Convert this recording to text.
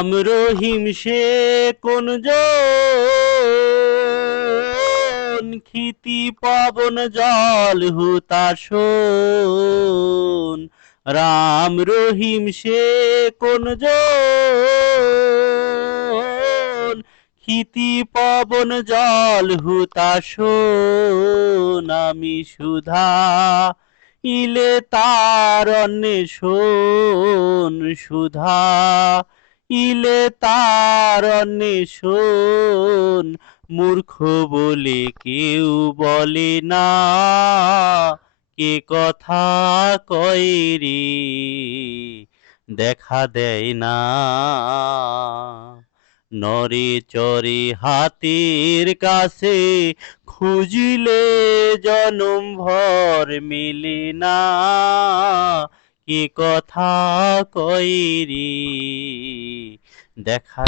রাম রহিম সে কোন ক্ষিতি পবন জল হুতাশন রাম রহিম সে কোন ক্ষিতি পবন জল হুতাশন আমি সুধা ইলে তার অন্বেষণ। সুধা ইলে তার অন্বেষণ। মূর্খ বলে কেউ বলে না। কে কথা কয় দেখা দেয় না। নরে চরে হাতের কাছে খুঁজিলে জনম ভর মেলে না। কে কথা কয় রে? দেখা